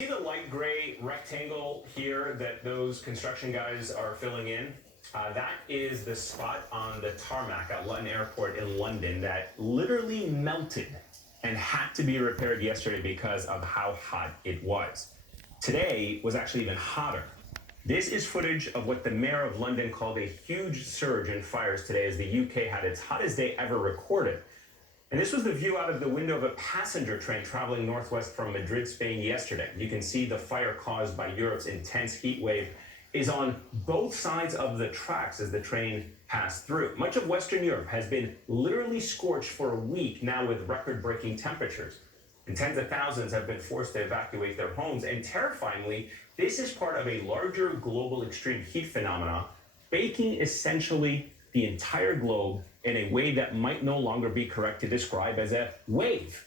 See the light gray rectangle here that those construction guys are filling in? That is the spot on the tarmac at Luton Airport in London that literally melted and had to be repaired yesterday because of how hot it was. Today was actually even hotter. This is footage of what the mayor of London called a huge surge in fires today as the UK had its hottest day ever recorded. And this was the view out of the window of a passenger train traveling northwest from Madrid, Spain yesterday. You can see the fire caused by Europe's intense heat wave is on both sides of the tracks as the train passed through. Much of Western Europe has been literally scorched for a week now with record-breaking temperatures. And tens of thousands have been forced to evacuate their homes. And terrifyingly, this is part of a larger global extreme heat phenomena, baking essentially the entire globe in a way that might no longer be correct to describe as a wave.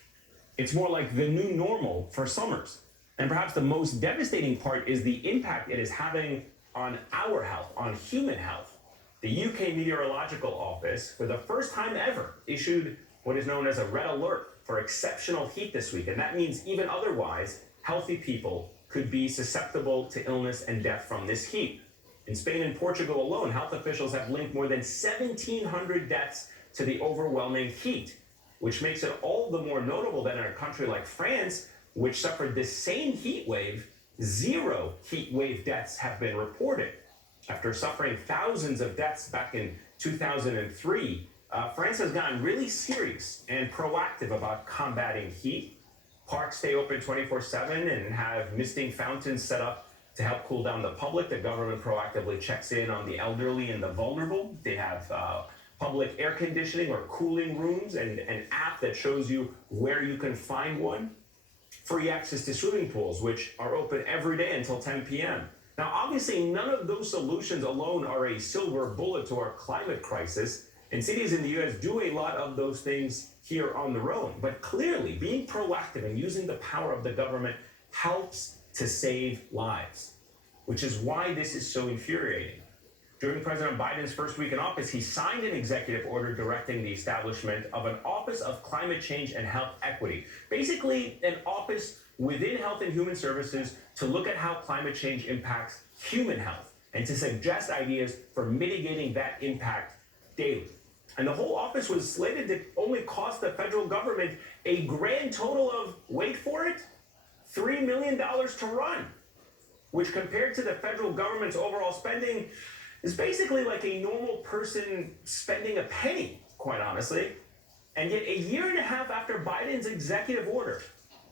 It's more like the new normal for summers. And perhaps the most devastating part is the impact it is having on our health, on human health. The UK Meteorological Office, for the first time ever, issued what is known as a red alert for exceptional heat this week. And that means even otherwise, healthy people could be susceptible to illness and death from this heat. In Spain and Portugal alone, health officials have linked more than 1,700 deaths to the overwhelming heat, which makes it all the more notable that in a country like France, which suffered the same heat wave, 0 heat wave deaths have been reported. After suffering thousands of deaths back in 2003, France has gotten really serious and proactive about combating heat. Parks stay open 24/7 and have misting fountains set up to help cool down the public. The government proactively checks in on the elderly and the vulnerable. They have public air conditioning or cooling rooms and an app that shows you where you can find one. Free access to swimming pools, which are open every day until 10 p.m. Now, obviously, none of those solutions alone are a silver bullet to our climate crisis, and cities in the U.S. do a lot of those things here on their own. But clearly, being proactive and using the power of the government helps to save lives, which is why this is so infuriating. During President Biden's first week in office, he signed an executive order directing the establishment of an Office of Climate Change and Health Equity, basically an office within Health and Human Services to look at how climate change impacts human health and to suggest ideas for mitigating that impact daily. And the whole office was slated to only cost the federal government a grand total of, wait for it, $3 million to run, which compared to the federal government's overall spending is basically like a normal person spending a penny, quite honestly. And yet a year and a half after Biden's executive order,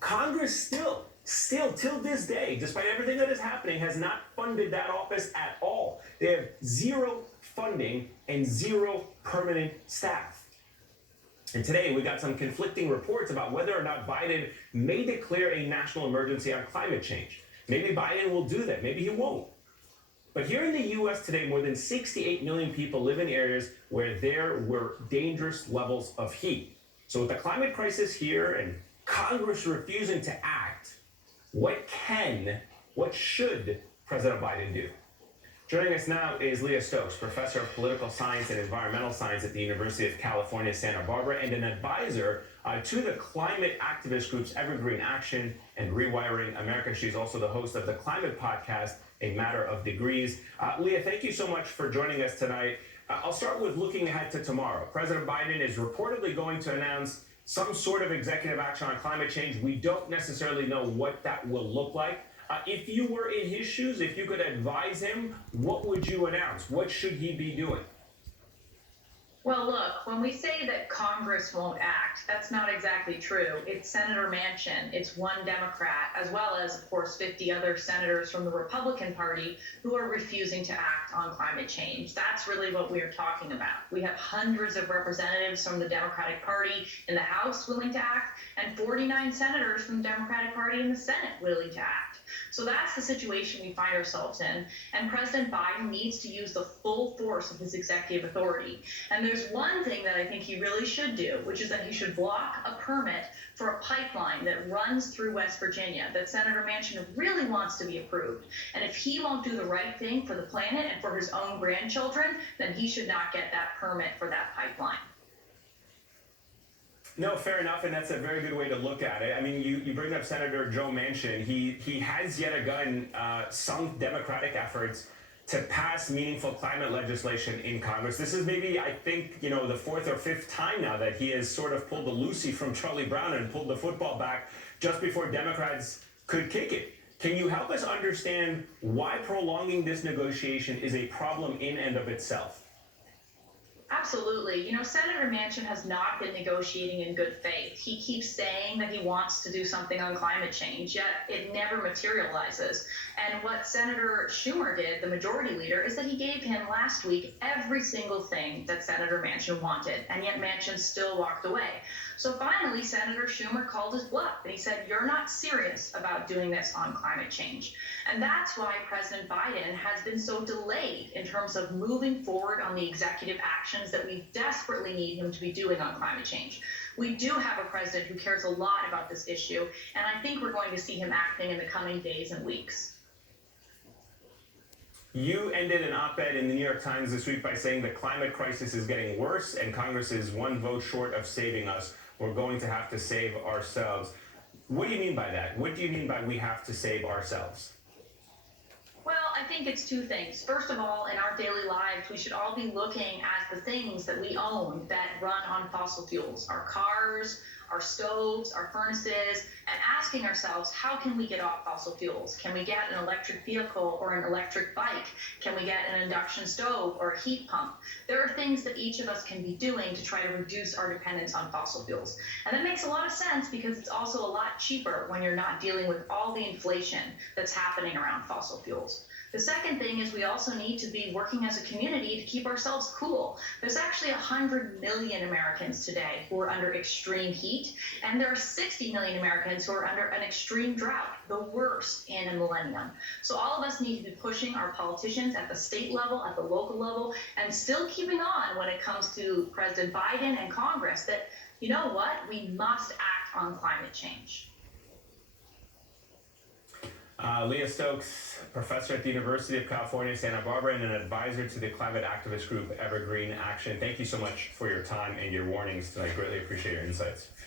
Congress still till this day, despite everything that is happening, has not funded that office at all. They have 0 funding and 0 permanent staff. And today we got some conflicting reports about whether or not Biden may declare a national emergency on climate change. Maybe Biden will do that, maybe he won't. But here in the U.S. today, more than 68 million people live in areas where there were dangerous levels of heat. So with the climate crisis here and Congress refusing to act, what should President Biden do? Joining us now is Leah Stokes, professor of political science and environmental science at the University of California, Santa Barbara, and an advisor to the climate activist groups Evergreen Action and Rewiring America. She's also the host of the climate podcast, A Matter of Degrees. Leah, thank you so much for joining us tonight. I'll start with looking ahead to tomorrow. President Biden is reportedly going to announce some sort of executive action on climate change. We don't necessarily know what that will look like. If you were in his shoes, if you could advise him, what would you announce? What should he be doing? Well, look, when we say that Congress won't act, that's not exactly true. It's Senator Manchin, it's one Democrat, as well as, of course, 50 other senators from the Republican Party who are refusing to act on climate change. That's really what we are talking about. We have hundreds of representatives from the Democratic Party in the House willing to act, and 49 senators from the Democratic Party in the Senate willing to act. So that's the situation we find ourselves in. And President Biden needs to use the full force of his executive authority. And there's one thing that I think he really should do, which is that he should block a permit for a pipeline that runs through West Virginia that Senator Manchin really wants to be approved. And if he won't do the right thing for the planet and for his own grandchildren, then he should not get that permit for that pipeline. No, fair enough, and that's a very good way to look at it. I mean, you bring up Senator Joe Manchin. He has yet again sunk Democratic efforts to pass meaningful climate legislation in Congress. This is maybe, I think, the fourth or fifth time now that he has sort of pulled the Lucy from Charlie Brown and pulled the football back just before Democrats could kick it. Can you help us understand why prolonging this negotiation is a problem in and of itself? Absolutely. Senator Manchin has not been negotiating in good faith. He keeps saying that he wants to do something on climate change, yet it never materializes. And what Senator Schumer did, the majority leader, is that he gave him last week every single thing that Senator Manchin wanted, and yet Manchin still walked away. So finally, Senator Schumer called his bluff, and he said, "You're not serious about doing this on climate change." And that's why President Biden has been so delayed in terms of moving forward on the executive actions that we desperately need him to be doing on climate change. We do have a president who cares a lot about this issue, and I think we're going to see him acting in the coming days and weeks. You ended an op-ed in the New York Times this week by saying the climate crisis is getting worse and Congress is one vote short of saving us. We're going to have to save ourselves. What do you mean by that? What do you mean by we have to save ourselves? Well, I think it's two things. First of all, in our daily lives, we should all be looking at the things that we own that run on fossil fuels, our cars, our stoves, our furnaces, and asking ourselves, how can we get off fossil fuels? Can we get an electric vehicle or an electric bike? Can we get an induction stove or a heat pump? There are things that each of us can be doing to try to reduce our dependence on fossil fuels. And that makes a lot of sense because it's also a lot cheaper when you're not dealing with all the inflation that's happening around fossil fuels. The second thing is we also need to be working as a community to keep ourselves cool. There's actually 100 million Americans today who are under extreme heat, and there are 60 million Americans who are under an extreme drought, the worst in a millennium. So all of us need to be pushing our politicians at the state level, at the local level, and still keeping on when it comes to President Biden and Congress that, you know what, we must act on climate change. Leah Stokes, professor at the University of California, Santa Barbara, and an advisor to the climate activist group Evergreen Action. Thank you so much for your time and your warnings tonight. Greatly appreciate your insights.